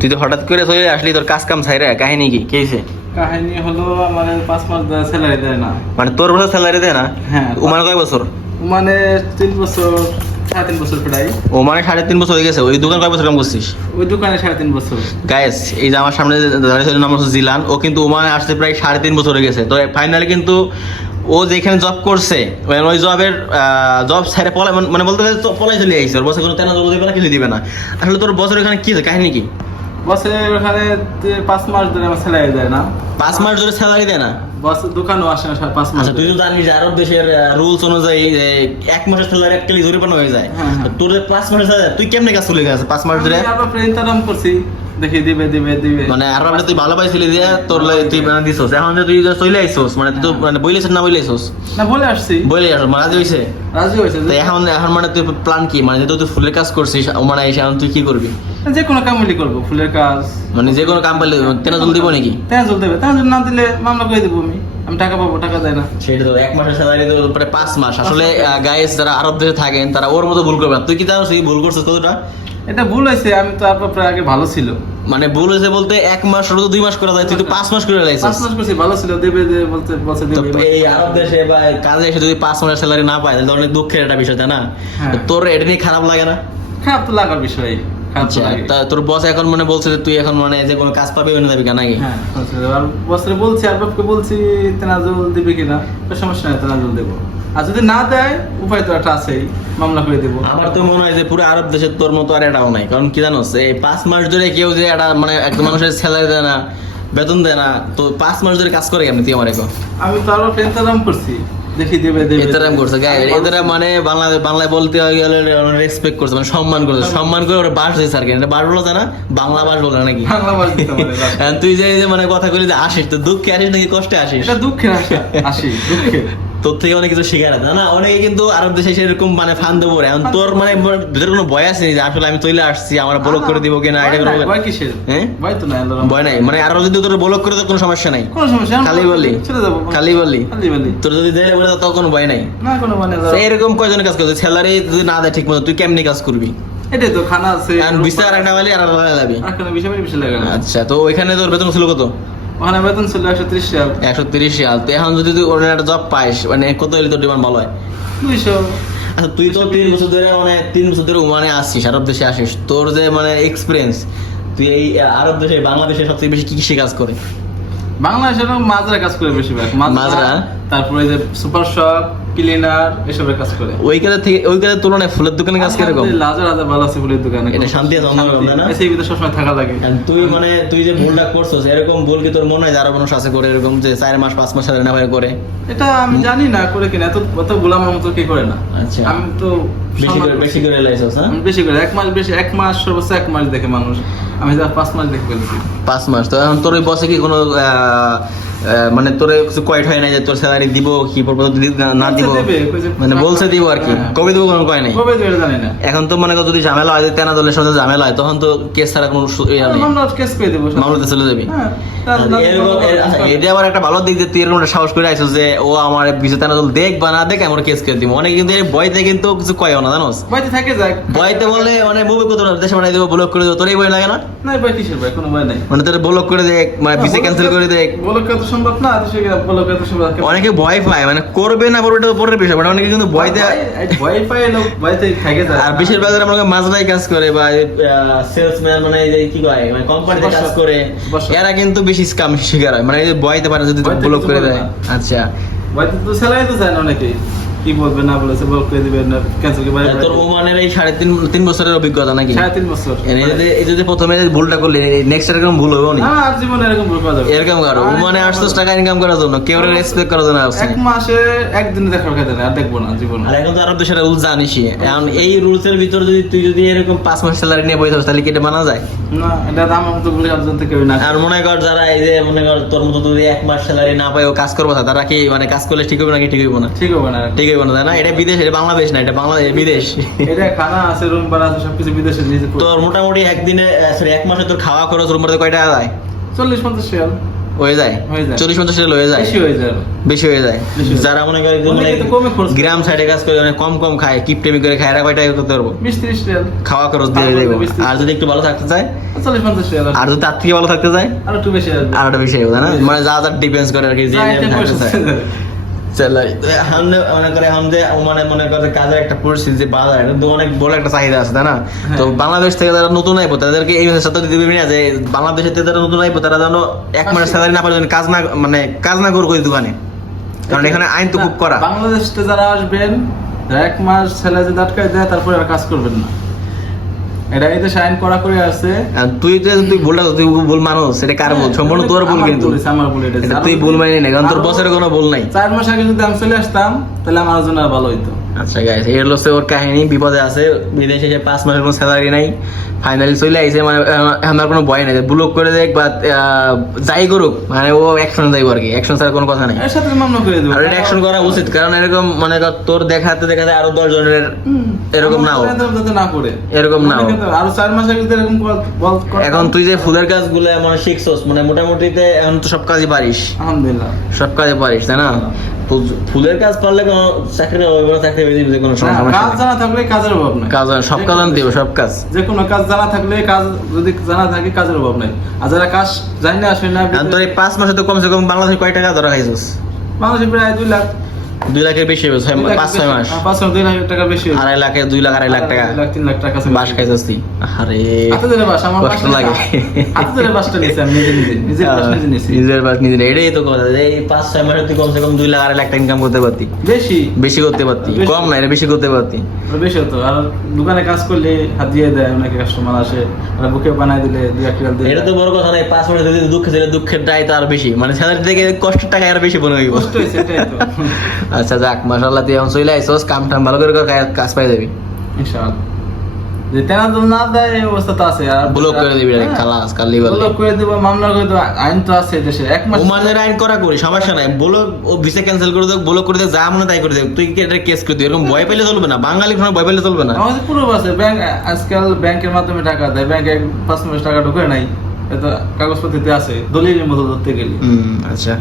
তুই তো হঠাৎ করে চলে আসলি, তোর কাজ কাম ছাইরা কাহিনী কি হয়েছে? কাহিনী হলো আমাদের 5 মাস ধরে স্যালারি দেয় না। মানে তোর বছর স্যালারি দেয় না? হ্যাঁ। ওমানে কয় বছর? মানে 3 বছর 3.5 বছর প্রায়। ও মানে 3.5 বছর হয়ে গেছে। ওই দোকান কয় বছর কাম করছিস? ওই দোকানে 3.5 বছর। গাইস, এই যে আমার সামনে দাঁড়িয়ে নাম হচ্ছে জিলান, ও কিন্তু ওমানে আসতে প্রায় 3.5 বছর হয়ে গেছে। তো ফাইনালি কিন্তু ও যেখানে জব করছে ওই জবের জব ছেড়ে পলাই, মানে বলতে গেলে পলাই চলে আইছে। ওর বসে কোনো তেনা জল দিবে না, কিছু দিবে না। আসলে তোর বছর এখানে কি কাহিনী কি? বসে ওখানে 5 মাস ধরে আমার স্যালারি দেয় না। 5 মাস ধরে স্যালারি দেয় না? বস দোকানও আসে না 5 মাস। আচ্ছা, তুই তো জানিস যে আরব দেশের রুলস অনুযায়ী 1 মাসের স্যালারি এককালি জরিমানা হয়ে যায়। হ্যাঁ। তোর যে 5 মাসের স্যালারি, তুই কেমনে কাজ চলে গেছে 5 মাস ধরে? আমরা প্রিন্টারাম করছি, দেখি দিবে। মানে আর আপনি তুই ভালো পাইছিলি দিয়ে তোর তুই মানে দিছস। এখন যে তুই চলে আইছস, মানে তুই তো মানে বইলেছিস না বইলেছস? না, বলে আসছি। বইলে আসছ মানে রাজি হইছে? রাজি হয়েছে। তো এখন মানে তুই প্ল্যান কি? মানে যেহেতু তুই ফুলের কাজ করছিস, মানে এখন তুই কি করবি? যে কোনো কামলি করবো, ফুলের কাজ। মানে যে কোনো কাম পাইলে তেনাজুল দিব নাকি? তেনাজুল দেবে, তেনাজুল না দিলে মামলা করে দেবো আমি টাকা পাবো, টাকা দেয় না। সেটা তো 1 মাসের স্যালারি তো প্রায় 5 মাস। আসলে গাইস যারা আরব দেশে থাকেন তারা ওর মতো ভুল করবে না। তুই কি জানো তুই ভুল করছিস কতটা? এটা ভুল হয়েছে, আমি তো আপনার প্রায় আগে ভালো ছিল। মানে ভুল হয়েছে বলতে 1 মাস শুধু 2 মাস করা যায়, তুই তো 5 মাস করে 5 লাইছিস। মাস করছি, ভালো ছিল, দেবে বলতে বলছে তো দেবে। এই আরব দেশে বা কাজে এসে যদি 5 মাসের স্যালারি না পায় তাহলে অনেক দুঃখের একটা বিষয়, তাই না? হ্যাঁ। তো তোর এটা নিয়ে খারাপ লাগে না? খারাপ তো লাগার বিষয়, খারাপ তো আচ্ছা, লাগে। তা তোর বস এখন মানে বলছে যে তুই এখন মানে যে কোনো কাজ পাবি না যাবি কেন নাকি? হ্যাঁ, আর বছরে বলছি, আর বাপকে বলছি তেনাজুল দিবে কিনা, তো সমস্যা নাই, তেনাজুল দেবো। আর যদি না দেয় উপায় তো একটা আছেই, মামলা করে দেবো। আমার তো মনে হয় যে পুরো আরব দেশের তোর মতো আর এটাও নাই। কারণ কি জানোস, এই 5 মাস ধরে কেউ যে একটা মানে একটা মানুষের স্যালারি দেয় না, বেতন দেয় না, তো 5 মাস ধরে কাজ করে কেমন তুই আমার এখন? আমি তো আরো প্রিন্টারাম করছি, দেখি দেবে। এতারাম করছে গায়ে, এতারা মানে বাংলায় বলতে গেলে রেসপেক্ট করছে, মানে সম্মান করছে, সম্মান করে ওরা বাস দিয়েছে আর কি। এটা বাস বলো না, বাংলা বাস বলে নাকি? বাংলা ভাষা দিতে পারে। আর তুই যে মানে কথা কইলি যে আসিস, তো দুঃখে আসিস নাকি কষ্টে আসিস? এটা দুঃখের আসি দুঃখের। তোর থেকে অনেক কিছু শেখার আছে না? অনেকে কিন্তু আরব দেশে সেরকম মানে ফান দেবো। এখন তোর মানে ভিতরে কোনো ভয় আছে যে আসলে আমি চলে আসছি, আমার ব্লক করে দিব কিনা এটা কোনো ভয় কিসের? হ্যাঁ? ভয় তো নাই, ভয় নাই? মানে আরো যদি তোর ব্লক করে তো কোনো সমস্যা নাই? কোনো সমস্যা না, খালি বললি? চলে যাবো, খালি বললি? খালি বলি। তোর যদি দেয় বলে তো কোনো ভয় নাই? না, কোনো মানে তো এরকম কয়জনের কাজ করছে? স্যালারি যদি না দেয় ঠিক মতো, তুই কেমনি কাজ করবি? এটাই তো খানা আছে, আর বিস্তার আর একটা বলি আর আলাদা যাবি। আর কোনো বেশি লাগে না। আচ্ছা, তো ওইখানে তোর বেতন ছিল কত? ওখানে বেতন ছিল 130 টাকা। 130 রিয়াল। তো এখন যদি তুই অন্য একটা জব পাইস, মানে কত হলে তোর ডিমান্ড ভালো হয়? 200। আচ্ছা, তুই তো 3 বছর ধরে মানে 3 বছর ধরে ওমানে আসছিস, আরব দেশে আসিস, তোর যে মানে এক্সপিরিয়েন্স, তুই এই আরব দেশে বাংলাদেশে সবথেকে বেশি কি কাজ করে? বাংলাদেশের মাজরা কাজ করে বেশিরভাগ, মাজরা? তারপরে যে সুপার শপ, ক্লিনার, এসবের কাজ করে। ওই কাজের তুলনায় ফুলের দোকানে কাজ কিরকম? হাজার ভালো আছে ফুলের দোকানে। এটা শান্তি আছে অন্যরকম, তাই না? এসে ভিতরে সবসময় থাকা লাগে। আর তুই মানে তুই যে ভুলটা করছিস, এরকম ভুল কি তোর মনে হয় যে আরো মানুষ আছে করে এরকম যে 4 মাস 5 মাস সাথে না ভাই করে? এটা আমি জানি না করে কিনা, এত গোলামের মতো কি করে না। আচ্ছা, আমি তো বেশি করে লাইছস? হ্যাঁ, আমি বেশি করে 1 মাস, বেশি 1 মাস, সর্বোচ্চ 1 মাস দেখে মানুষ। আমি যা 5 মাস দেখে ফেলছি। 5 মাস। তো এখন তোর ওই বসে কি কোনো মানে তোর কিছু কয়েট হয় না যে তোর স্যালারি দিব কি পর না দিব? মানে বলছে দিব আর কি, কবে দিব কোনো কয় নাই? কবে দেবে জানি না। এখন তো মনে কর যদি ঝামেলা হয়, তেনা দলের সাথে ঝামেলা হয়, তখন তো কেস ছাড়া কোনো ইয়ে নেই, আমরা কেস পেয়ে দেবো। মামলাতে চলে যাবি। হ্যাঁ, আচ্ছা, এটা আবার একটা ভালো দিক যে তুই এরকম একটা সাহস করে আইসো যে ও আমার বিষয় তেনা দল দেখ বা না দেখ আমরা কেস করে দিব। অনেকে কিন্তু এই ভয়তে কিন্তু কিছু কয়ও না, জানোস? ভয়তে থাকে যাক। ভয়তে বলে মানে মুভি কত দেশে বানাই দেবো, ব্লক করে দেবো, তোর এই ভয় লাগে না? না, ভয় কিসের ভয়? কোনো ভয় নাই। মানে তোর ব্লক করে দেখ, মানে ভিসা ক্যান্সেল করে দেখ। বলো কত সম্ভব না, বলো কত সম্ভব। অনেকে ভয় পায়, মানে করবে না করবে এটা পরের বিষয়, মানে অনেকে কিন্তু ভয়তে ভয় পায় লোক, ভয়তে থাকে যায়। আর বেশিরভাগ আমরা মাজরাই কাজ করে বা সেলসম্যান, মানে এই যে কি কয় মানে কোম্পানিতে কাজ করে, এরা কিন্তু বেশি স্ক্যাম শিকার হয়, মানে এই যে ভয়তে পারে যদি ব্লক করে দেয়। আচ্ছা, ভয়তে তো স্যালারি তো যায় না অনেকেই, কি বলবে না বলেছে ব্লক করে দিবে না ক্যান্সেল করে। তোর ওমানের এই 3.5 বছরের অভিজ্ঞতা নাকি? 3.5 বছর। এই যদি প্রথমে ভুলটা করলে নেক্সট এরকম ভুল হবে না? আর জীবনে এরকম ভুল করা যাবে এরকম করো ওমানে 800 টাকা ইনকাম করার জন্য কেউ রেসপেক্ট করার জন্য আসছে 1 মাসে একদিন দেখার কথা না, আর দেখবো না জীবনে। আর এখন তো আরব দেশের রুলস জানিসই। এখন এই রুলস এর ভিতর যদি তুই যদি এরকম 5 মাস স্যালারি নিয়ে বসে থাকস তাহলে কি এটা মানা যায়? না, এটা আমার মতো বলে আর জানতে কেউ না। আর মনে কর যারা এই যে মনে কর তোর মতো যদি 1 মাস স্যালারি না পায় ও কাজ করবে, তারা কি মানে কাজ করলে ঠিক হবে নাকি ঠিক হবে না? ঠিক হবে না, ঠিক হবে না, তাই না? এটা বিদেশ, এটা বাংলাদেশ না, এটা বাংলাদেশ বিদেশ। এটা খানা আছে, রুম ভাড়া আছে, সবকিছু বিদেশে নিজে। তোর মোটামুটি একদিনে 1 মাসে তোর খাওয়া খরচ রুম ভাড়া কয় টাকা যায়? 40-50 রিয়াল। হয়ে যায় হয়ে যায়। 40-50 রিয়াল হয়ে যায়, বেশি হয়ে যায় আরো। বেশি হয়ে যায়। বেশি হয়ে যায়। যারা মনে করে যে অনেকে মানে তো কমে খরচ করে। গ্রাম সাইডে কাজ করে মানে কম কম খায়, কিপটেমি করে খায়, এরা কয়টা করতে পারবো? 20-30 রিয়াল, খাওয়া খরচ দিয়ে খাওয়া দেবো। খরচ 20-30 আর যদি একটু ভালো থাকতে চায়, 40-50 রিয়াল আর যদি তার থেকে ভালো থাকতে চায়, আর একটু বেশি আসবে। আর একটা বিষয় তাই না, মানে যা যা ডিপেন্ডস করে আর কি, যে যা যেমন এটা থাকতে পয়সা চায়। আছে। চলো, আমরা মনে করে আমাদের মনে করে কাজের একটা পরিস্থিতি যে বাজার, এটা তো অনেক বড় একটা চাহিদা আছে তাই না? তো বাংলাদেশ থেকে যারা নতুন আইবো তাদেরকে এই সাথে দিতে পারবি না যে বাংলাদেশের থেকে যারা নতুন আইবো তারা যেন এক মাস স্যালারি না পারে, যেন কাজ না করবো ওই দোকানে, কারণ এখানে আইন তো খুব করা। বাংলাদেশ থেকে যারা আসবেন, এক মাস স্যালারি যদি আটকায় দেয় তারপরে আর কাজ করবেন না। এটা এই দেশে আইন করা করে আছে। আর তুই বলটা তুই ভুল মানুষ, এটা কার ভুল? সম্পূর্ণ তোর ভুল, কিন্তু আমার ভুল এটা। এটা তুই ভুল মানি না, কারণ তোর বছরে কোনো ভুল নাই। 4 মাস আগে যদি আমি চলে আসতাম তাহলে আমার জন্য আর ভালো হইতো। আচ্ছা গাইস, এই হলো ওর কাহিনী। বিপদে আছে, বিদেশে এসে 5 মাসের কোনো স্যালারি নাই, ফাইনালি চলে আইছে। মানে আমার কোনো ভয় নাই, ব্লক করে দেখ বা যাই করুক, মানে ও অ্যাকশন যাইব আর কি, অ্যাকশন ছাড়া কোনো কথা নাই। এর সাথে মামলা করে দেবো। আর এটা অ্যাকশন করা উচিত, কারণ এরকম মানে তোর দেখাতে দেখাতে আরো 10 জনের এরকম না হোক, যাতে না করে এরকম না হোক। আরো 4 মাস আগে যদি এরকম করতাম। এখন তুই যে ফুলের কাজগুলো মানে শিখছস, মানে মোটামুটিতে এখন তো সব কাজই পারিস, আলহামদুলিল্লাহ সব কাজে পারিস তাই না? ফুলের কাজ পারলে কোনো চাকরি হবে না, চাকরি পেয়ে যাবে, কোনো সমস্যা কাজ নেই। জানা থাকলে কাজের অভাব নাই। কাজ সব কাজ জানতে হবে, সব কাজ। যে কোনো কাজ জানা থাকলে, কাজ যদি জানা থাকে কাজের অভাব নাই। আর যারা কাজ জানি না আসে না, আর তোর এই 5 মাসে তো কমসে কম বাংলাদেশে কয় টাকা ধরা খাইছিস? বাংলাদেশে প্রায় 2 লাখ, 2 লাখের বেশি হবে, 5-6 মাস। 2 লাখ টাকা বেশি হয়েছে। 2.5 লাখে 2 লাখ 2.5 লাখ টাকা 2 লাখ 3 লাখ টাকা বাস খাইছিস তুই। আরে হাতে ধরে বাস, আমার কষ্ট বাস লাগে। হাতে ধরে বাসটা নিয়েছি আমি নিজের বাস নিজে নিয়েছি। নিজের বাস নিজে, এটাই তো কথা, যে এই 5-6 মাসে তুই কমসে কম 2 লাখ 2.5 লাখ টাকা ইনকাম করতে পারতি, বেশি বেশি করতে পারতি, বেশি। কম না, এটা বেশি করতে পারতি। বেশি হতো। আর দোকানে কাজ করলে হাত দিয়ে দেয়, অনেকে কাস্টমার আসে, আর বুকে বানায় দিলে 2-1 টাকা দিয়ে এটা তো বড় কথা নাই, 5 মাসে যদি দুঃখ দিলে দুঃখের দায় তো আর বেশি, মানে স্যালারি থেকে কষ্টের টাকা আর বেশি মনে হইব। কষ্ট হয়েছে, এটাই তো। আচ্ছা যাক, মাশাআল্লাহ, তুই এখন চলে আইছস, কাম টাম ভালো করে কর, কাজ পাই যাবি। ইনশাআল্লাহ। যে তেনাজুল না দেয় এই অবস্থা তো আছে। আর ব্লক করে দিবি ডাইরেক্ট, খালাস কালি বলে ব্লক করে দেবো, মামলা করে দেবো, আইন তো আছে দেশে। 1 মাস ওমানের আইন করা করি, সমস্যা নাই, বলো ও ভিসা ক্যান্সেল করে দেব, ব্লক করে দেব, যা মনে তাই করে দেব, তুই কি এটা কেস করে দিবি? এরকম ভয় পেলে চলবে না, বাঙালি কোনো ভয় পেলে চলবে না। আমাদের পুরো আছে ব্যাংক, আজকাল ব্যাংকের মাধ্যমে টাকা দেয়, ব্যাংকে 5 মাস টাকা ঢুকে নাই, এটা কাগজপত্রিতে আছে, দলিলের মতো ধরতে গেলে। আচ্ছা।